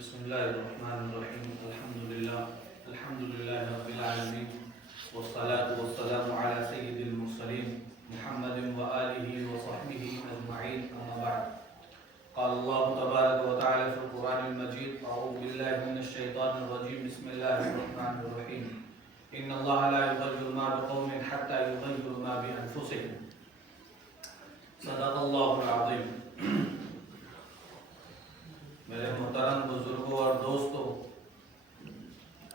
بسم الله الرحمن الرحيم الحمد لله رب العالمين والصلاة والسلام على سيد المرسلين محمد وآله وصحبه أجمعين أما بعد قال الله تبارك وتعالى في القرآن المجيد أعوذ بالله من الشيطان الرجيم بسم الله الرحمن الرحيم إن الله لا يغير ما بقوم حتى يغيروا ما بأنفسهم صدق الله العظيم میرے محترم بزرگوں اور دوستوں،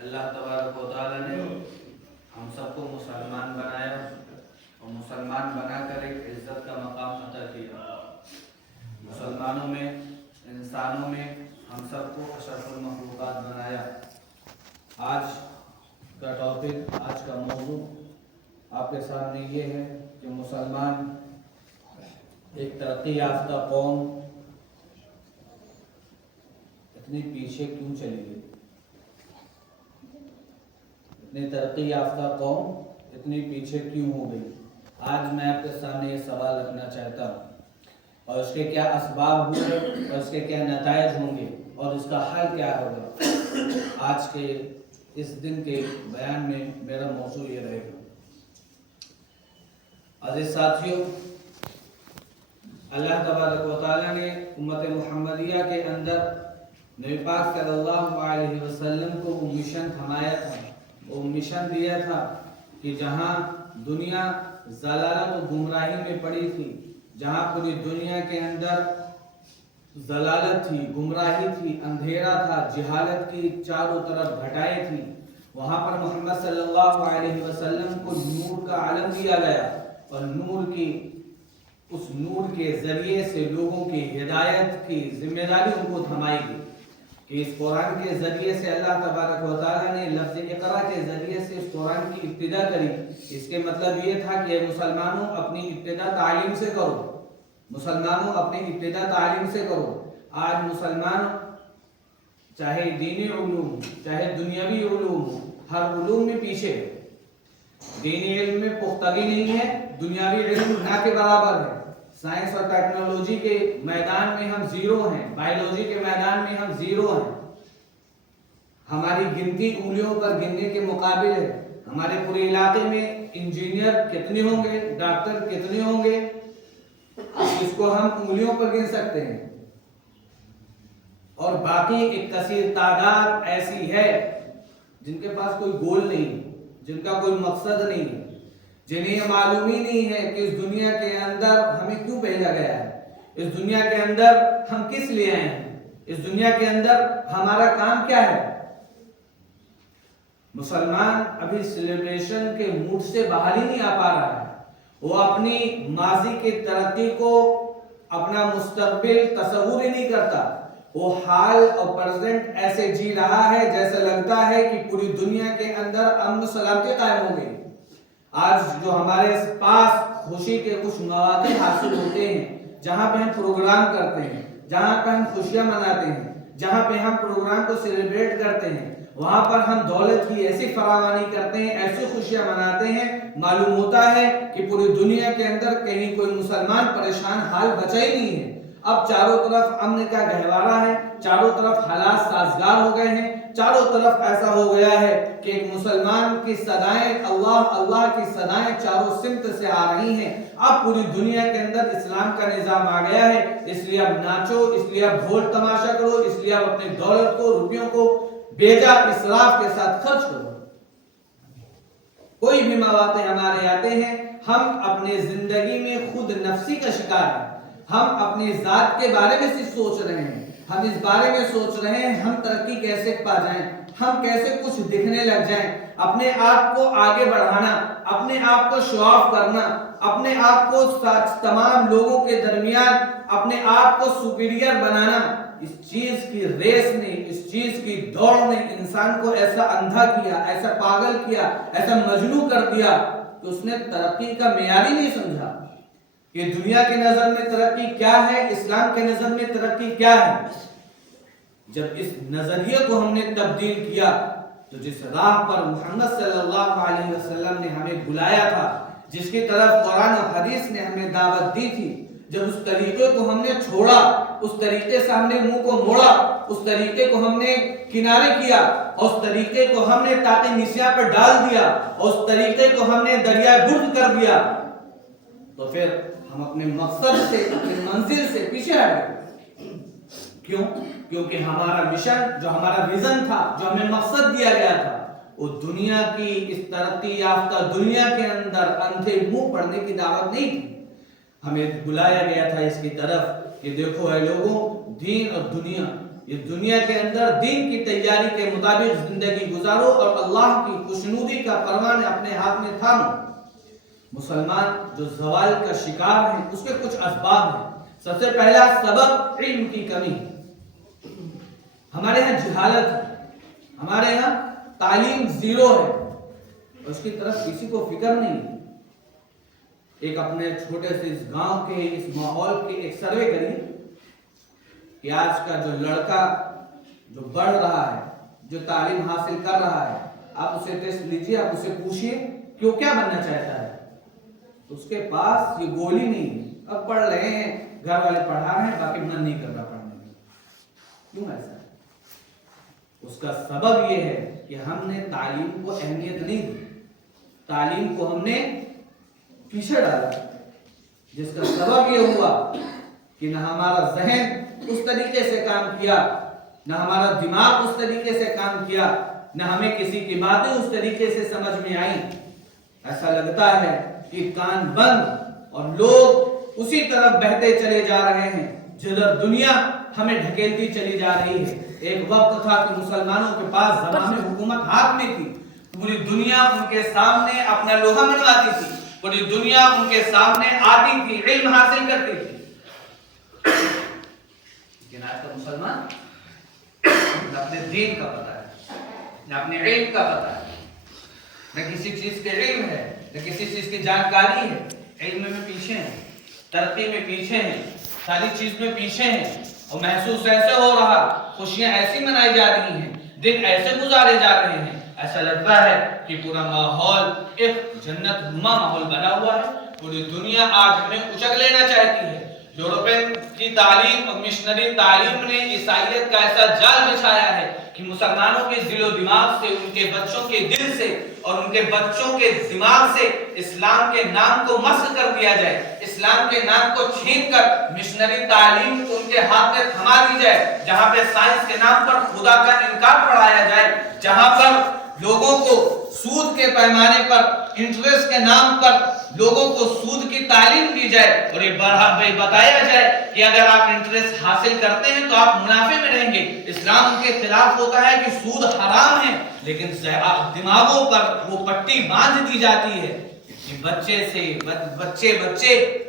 اللہ تبارک و تعالیٰ نے ہم سب کو مسلمان بنایا اور مسلمان بنا کر ایک عزت کا مقام عطا کیا۔ مسلمانوں میں، انسانوں میں ہم سب کو اشرف المخلوقات بنایا۔ آج کا ٹاپک، آج کا موضوع آپ کے سامنے یہ ہے کہ مسلمان ایک ترقی یافتہ قوم اتنی پیچھے کیوں چلی گئی؟ اتنی ترقی یافتہ قوم اتنی پیچھے کیوں ہو گئی؟ آج میں آپ کے سامنے یہ سوال رکھنا چاہتا ہوں، اور اس کے کیا اسباب ہوئے اور اس کے کیا نتائج ہوں گے اور اس کا حل کیا ہوگا۔ آج کے اس دن کے بیان میں میرا موضوع یہ رہے گا۔ عزیز ساتھیوں، اللہ تبارک و تعالیٰ نے امت محمدیہ کے اندر نبی پاک صلی اللہ علیہ وسلم کو وہ مشن تھمایا تھا، وہ مشن دیا تھا کہ جہاں دنیا ضلالت و گمراہی میں پڑی تھی، جہاں پوری دنیا کے اندر ضلالت تھی، گمراہی تھی، اندھیرا تھا، جہالت کی چاروں طرف گھٹائیں تھی، وہاں پر محمد صلی اللہ علیہ وسلم کو نور کا علم دیا گیا، اور اس نور کے ذریعے سے لوگوں کی ہدایت کی ذمہ داری ان کو تھمائی گئی کہ اس قرآن کے ذریعے سے اللہ تبارک و تعالیٰ نے لفظ اقرا کے ذریعے سے اس قرآن کی ابتدا کری۔ اس کے مطلب یہ تھا کہ مسلمانوں اپنی ابتدا تعلیم سے کرو، مسلمانوں اپنی ابتدا تعلیم سے کرو۔ آج مسلمان چاہے دینی علوم چاہے دنیاوی علوم، ہر علوم میں پیچھے ہے۔ دینی علم میں پختگی نہیں ہے، دنیاوی علم نہ کے برابر ہے۔ سائنس اور ٹیکنالوجی کے میدان میں ہم زیرو ہیں، بائیولوجی کے میدان میں ہم زیرو ہیں۔ ہماری گنتی انگلیوں پر گننے کے مقابل ہے۔ ہمارے پورے علاقے میں انجینئر کتنے ہوں گے، ڈاکٹر کتنے ہوں گے، اس کو ہم انگلیوں پر گن سکتے ہیں۔ اور باقی ایک کثیر تعداد ایسی ہے جن کے پاس کوئی گول نہیں، جن کا کوئی مقصد نہیں ہے، جنہیں یہ معلوم ہی نہیں ہے کہ اس دنیا کے اندر ہمیں کیوں بھیجا گیا ہے، اس دنیا کے اندر ہم کس لیے آئے ہیں، اس دنیا کے اندر ہمارا کام کیا ہے۔ مسلمان ابھی سیلیبریشن کے موڈ سے باہر ہی نہیں آ پا رہا ہے۔ وہ اپنی ماضی کی ترقی کو، اپنا مستقبل تصور ہی نہیں کرتا۔ وہ حال اور پریزنٹ ایسے جی رہا ہے جیسے لگتا ہے کہ پوری دنیا کے اندر امن و سلامتی قائم ہو گئی۔ آج جو ہمارے پاس خوشی کے کچھ مواقع حاصل ہوتے ہیں، جہاں پہ ہم پروگرام کرتے ہیں، جہاں پہ ہم خوشیاں مناتے ہیں، جہاں پہ ہم پروگرام کو سیلیبریٹ کرتے ہیں، وہاں پر ہم دولت کی ایسی فراوانی کرتے ہیں، ایسی خوشیاں مناتے ہیں، معلوم ہوتا ہے کہ پوری دنیا کے اندر کہیں کوئی مسلمان پریشان حال بچا ہی نہیں ہے۔ اب چاروں طرف امن کا گہوارہ ہے، چاروں طرف حالات سازگار ہو گئے ہیں، چاروں طرف ایسا ہو گیا ہے کہ ایک مسلمان کی صدائیں، اللہ اللہ کی صدائیں چاروں سمت سے آ رہی ہیں۔ اب پوری دنیا کے اندر اسلام کا نظام آ گیا ہے، اس لیے اب ناچو، اس لیے اب ڈھول تماشا کرو، اس لیے اب اپنی دولت کو، روپیوں کو بیجا اسراف کے ساتھ خرچ کرو۔ کوئی بھی مواقع ہمارے آتے ہیں، ہم اپنے زندگی میں خود نفسی کا شکار ہیں۔ ہم اپنی ذات کے بارے میں صرف سوچ رہے ہیں، ہم اس بارے میں سوچ رہے ہیں ہم ترقی کیسے پا جائیں، ہم کیسے کچھ دکھنے لگ جائیں، اپنے آپ کو آگے بڑھانا، اپنے آپ کو شو آف کرنا، اپنے آپ کو تمام لوگوں کے درمیان اپنے آپ کو سپیریئر بنانا۔ اس چیز کی ریس نے، اس چیز کی دوڑ نے انسان کو ایسا اندھا کیا، ایسا پاگل کیا، ایسا مجنون کر دیا کہ اس نے ترقی کا معیار ہی نہیں سمجھا کہ دنیا کی نظر میں ترقی کیا ہے، اسلام کے نظر میں ترقی کیا ہے۔ جب اس نظریے کو ہم نے تبدیل کیا تو جس راہ پر محمد صلی اللہ علیہ وسلم نے ہمیں بلایا تھا، جس کی طرف قرآن و حدیث نے ہمیں دعوت دی تھی، جب اس طریقے کو ہم نے چھوڑا، اس طریقے سے ہم نے منہ کو موڑا، اس طریقے کو ہم نے کنارے کیا، اور اس طریقے کو ہم نے تاکہ نسیاں پر ڈال دیا، اور اس طریقے کو ہم نے دریا گرد کر دیا، تو پھر ہم اپنے مقصد سے، اپنی منزل سے پیچھے ہٹ گئے۔ کیوں؟ کیونکہ ہمارا مشن، جو ہمارا ویژن تھا، جو ہمیں مقصد دیا گیا تھا، وہ دنیا کی، اس ترقی یافتہ دنیا کے اندر اندھے منہ پڑنے کی دعوت نہیں تھی۔ ہمیں بلایا گیا تھا اس کی طرف کہ دیکھو اے لوگوں، دین اور دنیا، یہ دنیا کے اندر دین کی تیاری کے مطابق زندگی گزارو اور اللہ کی خوشنودی کا پروان اپنے ہاتھ میں تھامو۔ مسلمان جو زوال کا شکار ہیں، اس کے کچھ اسباب ہیں۔ سب سے پہلا سبب علم کی کمی۔ ہمارے ہاں جہالت ہے، ہمارے ہاں تعلیم زیرو ہے، اور اس کی طرف کسی کو فکر نہیں ہے۔ ایک اپنے چھوٹے سے اس گاؤں کے، اس ماحول کے ایک سروے کریے کہ آج کا جو لڑکا جو بڑھ رہا ہے، جو تعلیم حاصل کر رہا ہے، آپ اسے ٹیسٹ لیجئے، آپ اسے پوچھئے کہ وہ کیا بننا چاہتا ہے، تو اس کے پاس یہ گولی نہیں ہے۔ اب پڑھ رہے ہیں، گھر والے پڑھا رہے ہیں، باقی من نہیں کر رہا پڑھنے میں۔ کیوں ایسا ہے؟ اس کا سبب یہ ہے کہ ہم نے تعلیم کو اہمیت نہیں دی، تعلیم کو ہم نے پیچھے ڈالا، جس کا سبب یہ ہوا کہ نہ ہمارا ذہن اس طریقے سے کام کیا، نہ ہمارا دماغ اس طریقے سے کام کیا، نہ ہمیں کسی کی باتیں اس طریقے سے سمجھ میں آئیں۔ ایسا لگتا ہے کہ کان بند اور لوگ اسی طرف بہتے چلے جا رہے ہیں جدھر دنیا ہمیں ڈھکیلتی چلی جا رہی ہے۔ ایک وقت تھا کہ مسلمانوں کے پاس زمانے حکومت ہاتھ میں تھی، پوری دنیا ان کے سامنے اپنا لوہا منواتی تھی، پوری دنیا ان کے سامنے آتی تھی، علم حاصل کرتی تھی۔ لیکن آج کا مسلمان نہ اپنے دین کا پتہ ہے، نہ اپنے علم کا پتہ ہے، نہ کسی چیز کے علم ہے، نہ کسی چیز کی جانکاری ہے۔ علم میں پیچھے ہیں، ترقی میں پیچھے ہیں، ساری چیز میں پیچھے ہیں، اور محسوس ایسے ہو رہا، خوشیاں ایسی منائی جا رہی ہیں، دن ایسے گزارے جا رہے ہیں، ایسا لگتا ہے کہ پورا ماحول ایک جنت نما ماحول بنا ہوا ہے۔ پوری دنیا آج ہمیں اچک لینا چاہتی ہے۔ یورپین کی تعلیم اور مشنری تعلیم نے عیسائیت کا ایسا جال بچھایا ہے کہ مسلمانوں کے دل و دماغ سے، ان کے بچوں کے دل سے اور ان کے بچوں کے دماغ سے اسلام کے نام کو مسخ کر دیا جائے، اسلام کے نام کو چھین کر مشنری تعلیم کو ان کے ہاتھ میں تھما دی جائے، جہاں پہ سائنس کے نام پر خدا کا انکار پڑھایا جائے، جہاں پر لوگوں کو سود کے پیمانے پر، انٹرسٹ کے نام پر لوگوں کو سود کی تعلیم دی جائے، اور یہ بتایا جائے کہ اگر آپ انٹرسٹ حاصل کرتے ہیں تو آپ منافع میں رہیں گے۔ اسلام کے خلاف ہوتا ہے کہ سود حرام ہے، لیکن دماغوں پر وہ پٹی باندھ دی جاتی ہے کہ بچے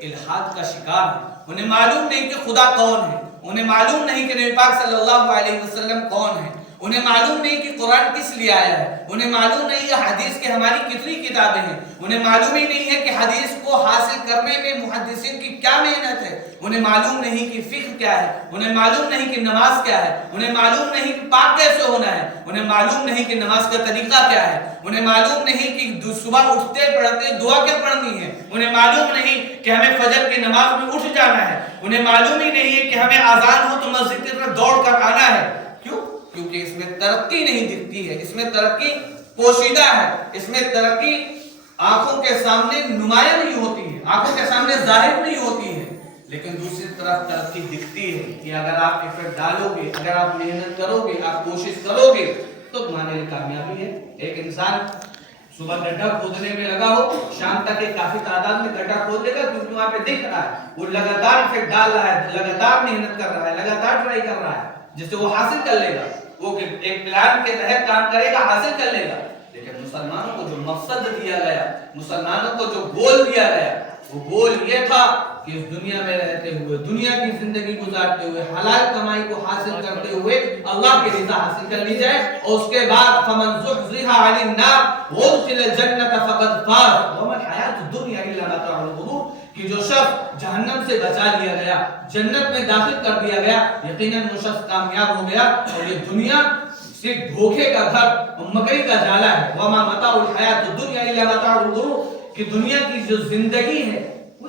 الحاد کا شکار ہیں۔ انہیں معلوم نہیں کہ خدا کون ہے، انہیں معلوم نہیں کہ نبی پاک صلی اللہ علیہ وسلم کون ہے، انہیں معلوم نہیں کہ قرآن کس لیے آیا ہے، انہیں معلوم نہیں کہ حدیث کی ہماری کتنی کتابیں ہیں، انہیں معلوم ہی نہیں ہے کہ حدیث کو حاصل کرنے میں محدثین کی کیا محنت ہے، انہیں معلوم نہیں کہ فقہ کیا ہے، انہیں معلوم نہیں کہ نماز کیا ہے، انہیں معلوم نہیں کہ پاک کیسے ہونا ہے، انہیں معلوم نہیں کہ نماز کا طریقہ کیا ہے، انہیں معلوم نہیں کہ صبح اٹھتے پڑھتے دعا کیا پڑھنی ہے، انہیں معلوم نہیں کہ ہمیں فجر کی نماز میں اٹھ جانا ہے، انہیں معلوم ہی نہیں ہے کہ ہمیں اذان ہو تو مسجد کی طرف دوڑ کر آنا ہے۔ کیوں؟ کیونکہ اس میں ترقی نہیں دکھتی ہے، اس میں ترقی پوشیدہ ہے، اس میں ترقی آنکھوں کے سامنے نمایاں نہیں ہوتی ہے، آنکھوں کے سامنے ظاہر نہیں ہوتی ہے، لیکن دوسری طرف ترقی دکھتی ہے کہ اگر آپ ایفرٹ ڈالو گے، اگر آپ محنت کرو گے، آپ کوشش کرو گے تو تمہارے لیے کامیابی ہے۔ ایک انسان صبح گڈھا کھودنے میں لگا ہو، شام تک ایک کافی تعداد میں گڈھا کھود لے گا، کیونکہ وہاں پہ دکھ رہا ہے، وہ لگاتار ایفرٹ ڈال رہا ہے، لگاتار محنت کر رہا ہے، لگاتار ٹرائی کر رہا ہے، جس سے وہ حاصل کر لے گا، وہ ایک پلان کے تحت کام کرے گا، حاصل کر لے گا۔ لیکن مسلمانوں کو جو مقصد دیا گیا، مسلمانوں کو جو گول دیا گیا، وہ گول یہ تھا کہ اس دنیا میں رہتے ہوئے، دنیا کی زندگی گزارتے ہوئے، حلال کمائی کو حاصل کرتے ہوئے اللہ کی رضا حاصل کر لی جائے، اور اس کے بعد فمن زحزح عن النار وادخل الجنة فقد فاز وما الحیاة الدنیا الا متاع الغرور، کہ جو شخص جہنم سے بچا لیا گیا، جنت میں داخل کر دیا گیا، یقیناً وہ شخص کامیاب ہو گیا، اور یہ دنیا صرف دھوکے کا گھر اور مکری کا جالا ہے۔ وما متاع الحیاۃ الدنیا الا متاع الغرور، کہ دنیا کی جو زندگی ہے وہ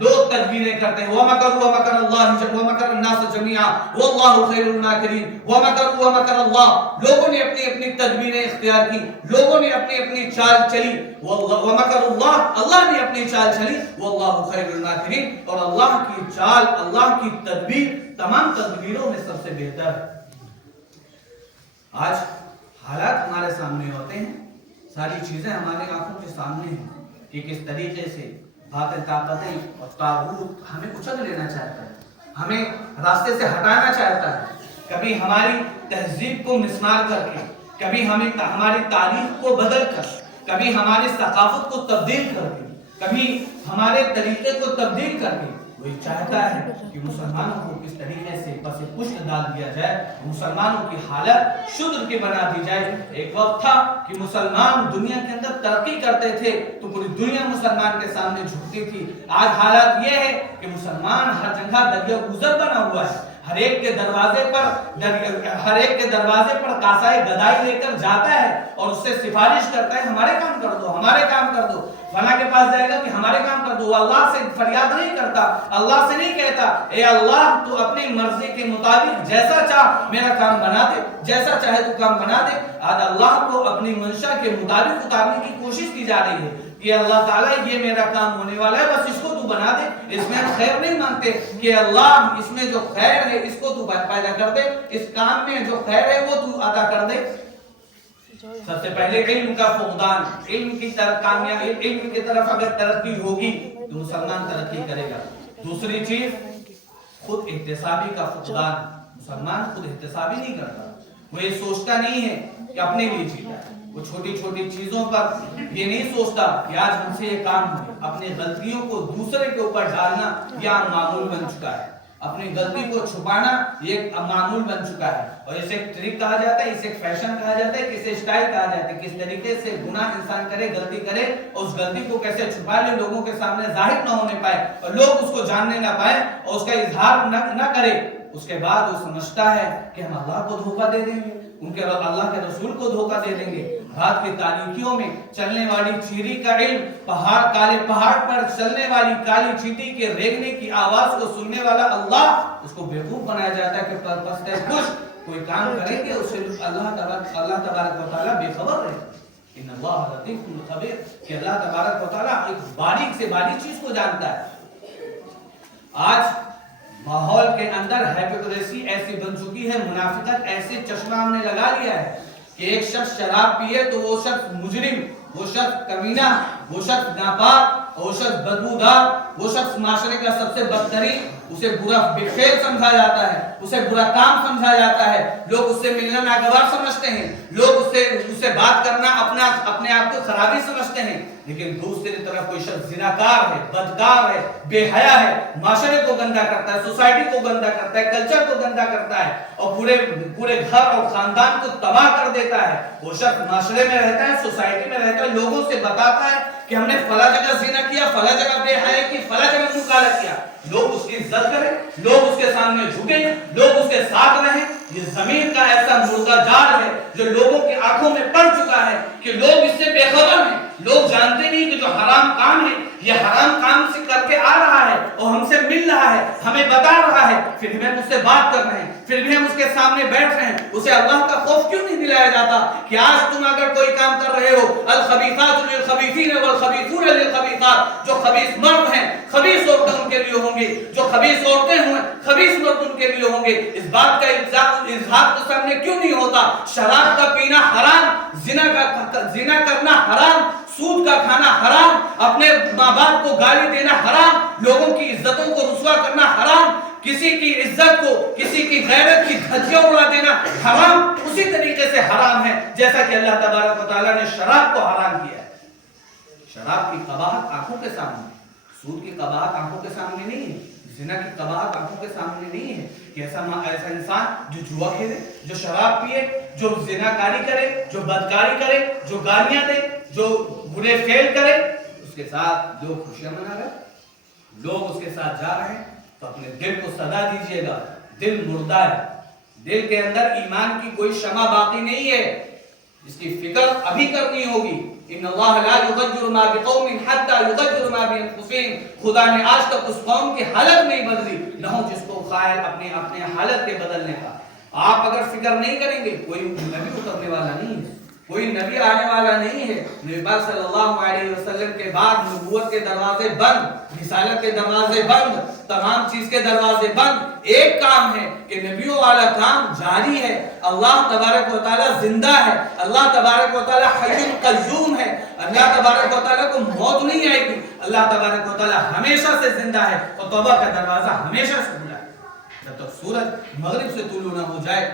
لوگ تدبیریں کرتے ہیں وَمَكَرُوا وَمَكَرَ اللَّهُ وَمَكَرَ النَّاسُ جَمِيعًا وَاللَّهُ خَيْرُ الْمَاكِرِينَ وَمَكَرُوا وَمَكَرَ اللَّهُ لوگوں نے اپنی اپنی تدبیریں اختیار کی، لوگوں نے اپنی اپنی چال چلی، وَمَكَرُ اللَّهُ اللہ نے اپنی چال چلی، وَاللَّهُ خَيْرُ الْمَاكِرِينَ اور اللہ کی چال، اللہ کی تدبیر تمام تدبیروں میں سب سے بہتر ہے۔ آج حالات ہمارے سامنے ہوتے ہیں، ساری چیزیں ہمارے آنکھوں کے سامنے ہیں کہ کس طریقے سے باطل طاقتیں اور طاغوت ہمیں کچل لینا چاہتا ہے، ہمیں راستے سے ہٹانا چاہتا ہے، کبھی ہماری تہذیب کو مسمار کر کے، کبھی ہماری تاریخ کو بدل کر، کبھی ہماری ثقافت کو تبدیل کر کے، کبھی ہمارے طریقے کو تبدیل کر کے وہی چاہتا ہے کہ مسلمانوں کو کس طریقے سے پس پشت ڈال دیا جائے، مسلمانوں کی حالت شدر کی بنا دی جائے۔ ایک وقت تھا کہ مسلمان دنیا کے اندر ترقی کرتے تھے تو پوری دنیا مسلمان کے سامنے جھکتی تھی، آج حالت یہ ہے کہ مسلمان ہر جگہ دریا گزر بنا ہوا ہے، ہر ایک کے دروازے پر کاسائے گدائی لے کر جاتا ہے اور اس سے سفارش کرتا ہے ہمارے کام کر دو، ہمارے کام کر دو، فلاں کے پاس جائے گا کہ ہمارے کام کر دو۔ وہ اللہ سے فریاد نہیں کرتا، اللہ سے نہیں کہتا اے اللہ تو اپنی مرضی کے مطابق جیسا چاہ میرا کام بنا دے، جیسا چاہے تو کام بنا دے۔ آج اللہ کو اپنی منشا کے مطابق اتارنے کی کوشش کی جا رہی ہے کہ اللہ تعالیٰ یہ میرا کام ہونے والا ہے، بس اس کو تو بنا دے۔ اس میں ہم خیر نہیں مانگتے کہ اللہ اس میں جو خیر ہے اس کو تو پیدا کر دے، اس کام میں جو خیر ہے وہ تو عطا کر دے۔ سب سے پہلے علم کا فقدان، علم کی طرف اگر ترقی ہوگی تو مسلمان ترقی کرے گا۔ دوسری چیز خود احتسابی کا فقدان، مسلمان خود احتسابی نہیں کرتا، وہ یہ سوچتا نہیں ہے کہ اپنے لیے جیتا ہے، وہ چھوٹی چھوٹی چیزوں پر یہ نہیں سوچتا کہ آج ہم سے یہ کام ہو، اپنی غلطیوں کو دوسرے کے اوپر ڈالنا یہ معمول بن چکا ہے، اپنی غلطی کو چھپانا یہ معمول بن چکا ہے، اور اسے ایک ٹرک کہا جاتا ہے، اسے ایک فیشن کہا جاتا ہے، اسے اسٹائل کہا جاتا ہے، کس طریقے سے گناہ انسان کرے، غلطی کرے اور اس غلطی کو کیسے چھپا لے، لوگوں کے سامنے ظاہر نہ ہونے پائے اور لوگ اس کو جاننے نہ پائے اور اس کا اظہار نہ کرے۔ اس کے بعد وہ سمجھتا ہے کہ ہم اللہ کو دھوکہ دے دیں گے، ان کے اللہ کے رسول کو دھوکہ دے دیں گے۔ رات کی تاریکیوں میں چلنے والی چیری کا علم، کالے پہاڑ پر چلنے والی کالی چیٹی کے ریگنے کی آواز کو سننے والا اللہ اس کو بیوقوف بنایا جاتا ہے کہ پس خوش کوئی کام کریں گے اس سے اللہ تبارک و تعالیٰ بے خبر رہے۔ ان اللہ لطیف خبیر کہ اللہ تبارک و تعالیٰ ایک باریک سے باریک چیز کو جانتا ہے۔ آج ماحول کے اندر ہیپوکریسی ایسی بن چکی ہے، منافقت ایسے چشمہ ہم نے لگا لیا ہے کہ ایک شخص شراب پیے تو وہ شخص مجرم، وہ شخص کمینہ، وہ شخص ناپاک، وہ شخص بدبودار، وہ شخص معاشرے کا سب سے بدترین، اسے برا فعل سمجھا جاتا ہے، اسے برا کام سمجھا جاتا ہے، لوگ اس سے ملنا ناگوار سمجھتے ہیں، لوگ اس سے بات کرنا اپنے آپ کو خرابی سمجھتے ہیں۔ لیکن دوسری طرف کوئی شخص زناکار ہے، بدکار ہے، بے حیا ہے، معاشرے کو گندا کرتا ہے، سوسائٹی کو گندا کرتا ہے، کلچر کو گندا کرتا ہے اور پورے گھر اور خاندان کو تباہ کر دیتا ہے۔ وہ شخص معاشرے میں رہتا ہے، سوسائٹی میں رہتا ہے، لوگوں سے بتاتا ہے کہ ہم نے فلاں جگہ زنا کیا، فلاں جگہ بے حیائی کی، فلاں جگہ منہ کالا کیا، لوگ اس کی عزت کریں، لوگ اس کے سامنے جھکیں، لوگ اس کے ساتھ رہیں۔ یہ زمین کا ایسا مردہ جال ہے جو لوگوں کی آنکھوں میں پڑ چکا ہے کہ لوگ اس سے بے خبر ہیں، لوگ جانتے نہیں کہ جو حرام کام ہے یہ حرام کام سے کر کے آ رہا ہے اور ہم سے مل رہا ہے، ہمیں بتا رہا ہے، پھر بھی ہم اس سے بات کر رہے ہیں، پھر بھی ہم اس کے سامنے بیٹھ رہے ہیں۔ اسے اللہ کا خوف کیوں نہیں دلایا جاتا کہ آج تم اگر کوئی کام کر رہے ہو، الخبیثات للخبیثین والخبیثون للخبیثات، جو خبیث مرد ہیں خبیث عورتیں ان کے لیے ہوں گی، جو خبیث عورتیں ہیں خبیث مرد ان کے لیے ہوں گے۔ اس بات کا اظہار تو سامنے کیوں نہیں ہوتا؟ شراب کا پینا حرام، زنا کرنا حرام، سود کا کھانا حرام، اپنے ماں باپ کو گالی دینا حرام، لوگوں کی عزتوں کو رسوا کرنا حرام، کسی کی عزت کو، کسی کی غیرت کی دھجیاں اڑا دینا حرام اسی طریقے سے حرام ہے جیسا کہ اللہ تبارک و تعالیٰ نے شراب کو حرام کیا ہے۔ شراب کی قباحت آنکھوں کے سامنے، سود کی قباحت آنکھوں کے سامنے نہیں ہے، زنا کی قباحت آنکھوں کے سامنے نہیں ہے کہ ایسا انسان جو جوا کھیلے، جو شراب پیے، جو زنا کاری کرے، جو بدکاری کرے، جو گالیاں دے، جو برے فعل کرے، اس کے ساتھ لوگ خوشیاں منا رہے، لوگ اس کے ساتھ جا رہے ہیں، تو اپنے دل کو صدا دیجئے گا، دل مردہ ہے، دل کے اندر ایمان کی کوئی شمع باقی نہیں ہے۔ اس کی فکر ابھی کرنی ہوگی. ان اللہ لا یغیر ما بقوم حتی یغیر ما بانفسہم. خدا نے آج تک اس قوم کی حالت نہیں بدلی نہ ہو جس کو خواہر اپنے حالت کے بدلنے کا. آپ اگر فکر نہیں کریں گے کوئی نبی اترنے والا نہیں ہے, کوئی نبی آنے والا نہیں ہے. نبی پاک صلی اللہ علیہ وسلم کے بعد نبوت کے دروازے بند, رسالت کے دروازے بند, تمام چیز کے دروازے بند. ایک کام ہے کہ نبیوں والا کام جاری ہے. اللہ تبارک و تعالی زندہ ہے, اللہ تبارک و تعالی حی القیوم ہے. اللہ تبارک و تعالی کو موت نہیں آئے گی. اللہ تبارک و تعالی ہمیشہ سے زندہ ہے اور توبہ کا دروازہ ہمیشہ سے کھلا ہے. جب تک سورج مغرب سے طلوع نہ ہو جائے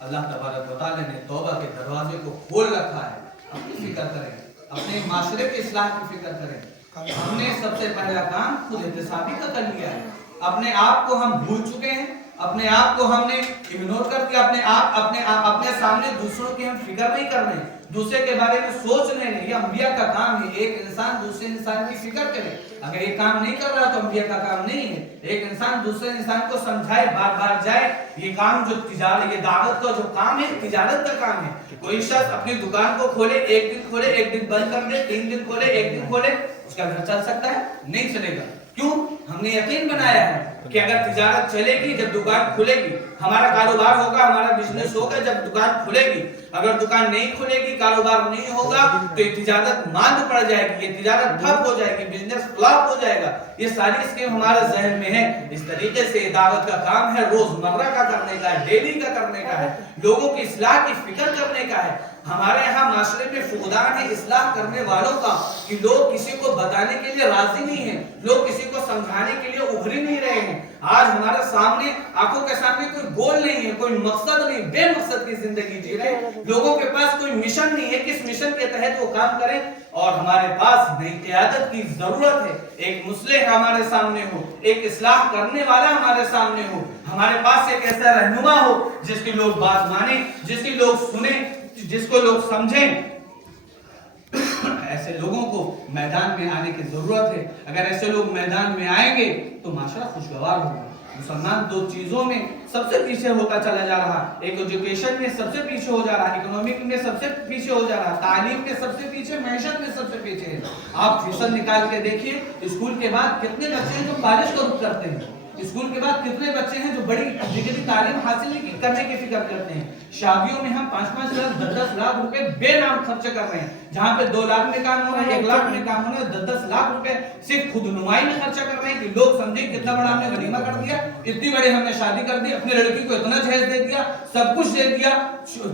اللہ تبارک و تعالی نے توبہ کے دروازے کو کھول رکھا ہے. اپنی فکر کریں, اپنے معاشرے کے اصلاح کی فکر کریں. ہم نے سب سے پہلا کام خود احتسابی کا کر لیا ہے. اپنے آپ کو ہم بھول چکے ہیں, اپنے آپ کو ہم نے اگنور کر دیا. اپنے سامنے دوسروں کی ہم فکر نہیں کر رہے, دوسرے کے بارے میں سوچ رہے ہیں. یہ انبیاء کا کام ہے, ایک انسان دوسرے انسان کی فکر کرے. اگر یہ کام نہیں کر رہا تو انبیاء کا کام نہیں ہے. ایک انسان دوسرے انسان کو سمجھائے, بار بار جائے. یہ کام جو تجارت, یہ دعوت کا جو کام ہے تجارت کا کام ہے. کوئی شخص اپنی دکان کو کھولے, ایک دن کھولے ایک دن بند کر دے, 3 دن کھولے ایک دن کھولے, اس کا گھر چل سکتا ہے؟ نہیں چلے گا. کیوں؟ ہم نے یقین بنایا ہے کہ اگر تجارت چلے گی جب دکان کھلے گی, ہمارا کاروبار ہوگا, ہمارا بزنس ہوگا جب دکان کھلے گی. اگر دکان نہیں کھلے گی, کاروبار نہیں ہوگا تو یہ تجارت ماند پڑ جائے گی, یہ تجارت ٹھپ ہو جائے گی, بزنس فلاپ ہو جائے گا. یہ ساری اسکیم ہمارے ذہن میں ہے. اس طریقے سے دعوت کا کام ہے, روزمرہ کا کرنے کا ہے, ڈیلی کا کرنے کا ہے, لوگوں کی اصلاح کی فکر کرنے کا ہے. ہمارے یہاں معاشرے میں فقدان ہے اصلاح کرنے والوں کا, کہ لوگ کسی کو بتانے کے لیے راضی نہیں ہیں, لوگ کسی کو سمجھانے کے لیے ابھر نہیں رہے ہیں. آج ہمارے سامنے, آنکھوں کے سامنے کوئی گول نہیں ہے, کوئی مقصد نہیں, بے مقصد کی زندگی جی رہے. لوگوں کے پاس کوئی مشن نہیں ہے, کس مشن کے تحت وہ کام کریں. اور ہمارے پاس نئی قیادت کی ضرورت ہے. ایک مصلح ہمارے سامنے ہو, ایک اصلاح کرنے والا ہمارے سامنے ہو. ہمارے پاس ایک ایسا رہنما ہو جس کی لوگ بات مانیں, جس کی لوگ سنیں, جس کو لوگ سمجھیں. ایسے لوگوں کو میدان میں آنے کی ضرورت ہے. اگر ایسے لوگ میدان میں آئیں گے تو معاشرہ خوشگوار ہوگا. مسلمان 2 چیزوں میں سب سے پیچھے ہوتا چلا جا رہا. ایک ایجوکیشن میں سب سے پیچھے ہو جا رہا, اکنامک میں سب سے پیچھے ہو جا رہا, تعلیم میں سب سے پیچھے, معیشت میں سب سے پیچھے ہے. آپ فیصد نکال کے دیکھیے, اسکول کے بعد کتنے بچے ہیں جو کالج کا رخ کرتے ہیں, اسکول کے بعد کتنے بچے ہیں جو بڑی ڈگری تعلیم حاصل کرنے کی فکر کرتے ہیں. شادیوں میں ہم 5-5 لاکھ 10-10 لاکھ روپے بے نام خرچ کر رہے ہیں, جہاں پہ 2 لاکھ میں کام ہو رہا ہے, 1 لاکھ میں کام ہو رہا ہے, 10-10 لاکھ روپے صرف خود نمائی میں خرچہ کر رہے ہیں کہ لوگ سمجھیں کتنا بڑا ہم نے ولیمہ کر دیا, اتنی بڑی ہم نے شادی کر دی, اپنی لڑکی کو اتنا جہیز دے دیا, سب کچھ دے دیا,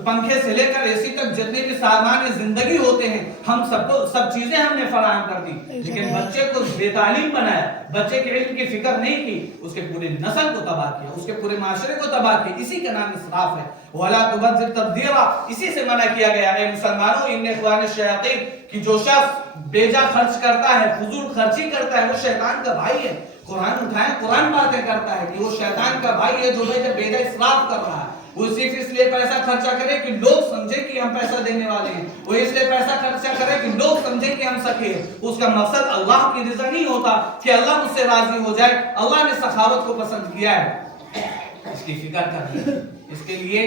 پنکھے سے لے کر اے سی تک جتنے بھی سامان زندگی ہوتے ہیں ہم سب چیزیں ہم نے فراہم کر دی. لیکن بچے کو بے تعلیم بنایا, بچے کے علم کی فکر نہیں کی, اس کے پورے نسل کو تباہ کیا, اس کے پورے معاشرے کو تباہ کیا. اسی کا نام اسراف ہے. وَلَا تُبَذِّرْ تَبْذِيرًا, اسی سے منع کیا گیا. اے مسلمانوں, ان اخوان الشیاطین, کہ جو شخص بیجا خرچ کرتا ہے, فضول خرچی کرتا ہے, وہ شیطان کا بھائی ہے. قرآن اٹھائیں, قرآن باتیں کرتا ہے کہ وہ شیطان کا بھائی ہے جو بیجا اسراف کر رہا ہے. وہ صرف اس لیے پیسہ خرچہ کرے کہ لوگ سمجھے کہ ہم پیسہ دینے والے ہیں, وہ اس لیے پیسہ خرچہ کرے کہ لوگ سمجھے کہ ہم سخی ہیں. اس کا مقصد اللہ کی رضا نہیں ہوتا کہ اللہ مجھ سے راضی ہو جائے. اللہ نے سخاوت کو پسند کیا ہے, اس کی فکر کرنی ہے. اس کے لیے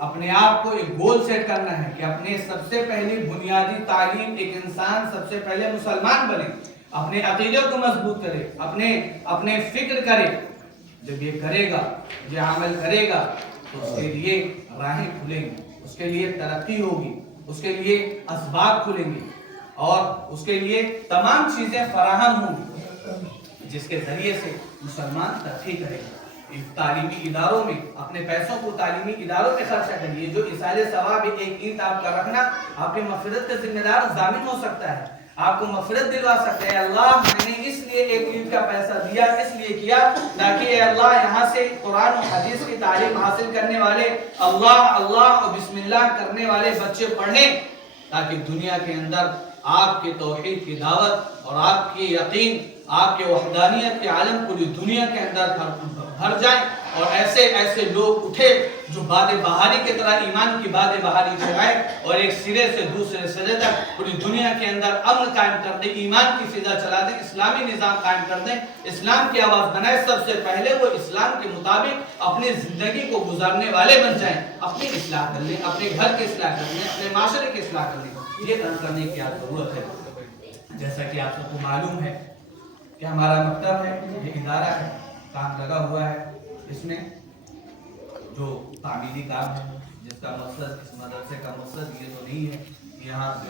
اپنے آپ کو ایک گول سیٹ کرنا ہے کہ اپنے سب سے پہلی بنیادی تعلیم, ایک انسان سب سے پہلے مسلمان بنے, اپنے عقیدے کو مضبوط کرے, اپنے فکر کرے. جب یہ کرے گا, یہ عمل کرے گا تو اس کے لیے راہیں کھلیں گی, اس کے لیے ترقی ہوگی, اس کے لیے اسباب کھلیں گے اور اس کے لیے تمام چیزیں فراہم ہوں گی جس کے ذریعے سے مسلمان ترقی کرے گا. تعلیمی اداروں میں اپنے پیسوں کو تعلیمی اداروں میں خرچہ کریے. جو ایصال ثواب ہے, ایک اینٹ آپ کا رکھنا آپ کی مغفرت کا ذمہ دار ضامن ہو سکتا ہے, آپ کو مغفرت دلوا سکتا ہے. اللہ میں نے اس لیے ایک اینٹ کا پیسہ دیا, اس لیے کیا تاکہ اے اللہ یہاں سے قرآن و حدیث کی تعلیم حاصل کرنے والے, اللہ اللہ اور بسم اللہ کرنے والے بچے پڑھیں, تاکہ دنیا کے اندر آپ کے توحید کی دعوت اور آپ کی یقین, آپ کے وحدانیت کے عالم پوری دنیا کے اندر بھر جائیں. اور ایسے ایسے لوگ اٹھے جو باد بہاری کی طرح ایمان کی باد بہاری چھوائے اور ایک سرے سے دوسرے سرے تک پوری دنیا کے اندر امن قائم کر دیں، ایمان کی فضا چلا دیں، اسلامی نظام قائم کر دیں، اسلام کی آواز بنائے۔ سب سے پہلے وہ اسلام کے مطابق اپنی زندگی کو گزارنے والے بن جائیں، اپنی اصلاح کر لیں، اپنے گھر کی اصلاح کر لیں، اپنے معاشرے کی اصلاح کر لیں۔ یہ کرنے کی ضرورت ہے۔ جیسا کہ آپ سب کو معلوم ہے کہ ہمارا مکتب ہے، یہ ادارہ ہے، کام لگا ہوا ہے، اس میں جو تعمیری کام ہے، جس کا مقصد اس مدرسے کا مقصد یہ تو نہیں ہے یہاں